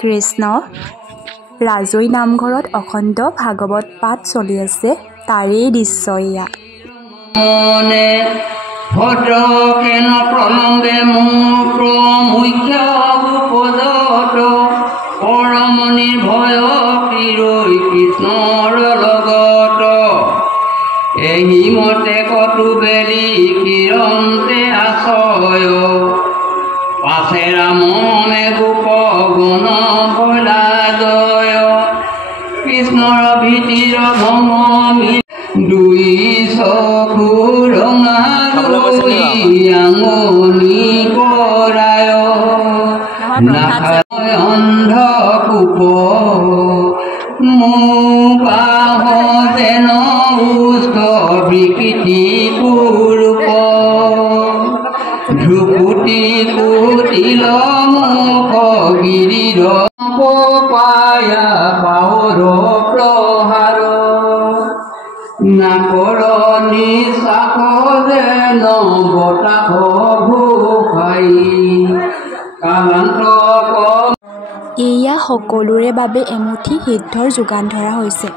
কৃষ্ণ ৰাজৈ নামঘৰত অখণ্ড ভাগৱত পাঠ চলি আছে তাৰেই দৃশ্য এয়া ভদ্ৰকেন প্ৰণবে মোৰ মুখ্য উপজত পৰম নিৰ্ভয় কিৰৈ কৃষ্ণৰ লগত এহি মতে কটু বেলি কিৰণতে আছয় পাছে ৰামনে গোপ গুণ বলাজয় কৃষ্ণৰ ভীতিৰ ভঙমি দুই চকু ৰঙা আঙুলি কৰায় নাখায় অন্ধ কূপ মুপাহ যেন উষ্ঠ বিকৃতি পূৰ্ব ধ্ৰুপুতি কুটিল মুখ গিৰিৰ পায়া পাৱৰ প্ৰহাৰ নাকৰ নিশ্বাস যেন বতাহ ভুকাই কালান্ত এয়া সকলোৰে বাবে এমুঠি সিদ্ধৰ যোগান ধৰা হৈছে।